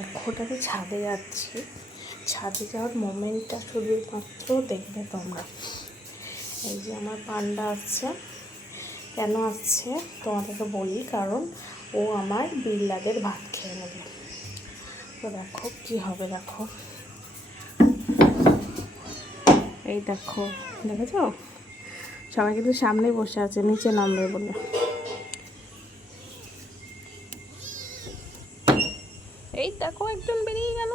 এখনটাতে ছাদে যাচ্ছি। ছাদে যাওয়ার মোমেন্টটা শুধুমাত্র দেখবে তোমরা। এই যে আমার পান্ডা আসছে। কেন আসছে তোমাদেরকে বলি, কারণ ও আমার বিড়ালের ভাত খেয়ে নেবে। তো দেখো কি হবে, দেখো এই দেখো, দেখেছ সবাই কিন্তু সামনেই বসে আছে, নিচে নামবে বলে। এই দেখো একজন বেরিয়ে গেল।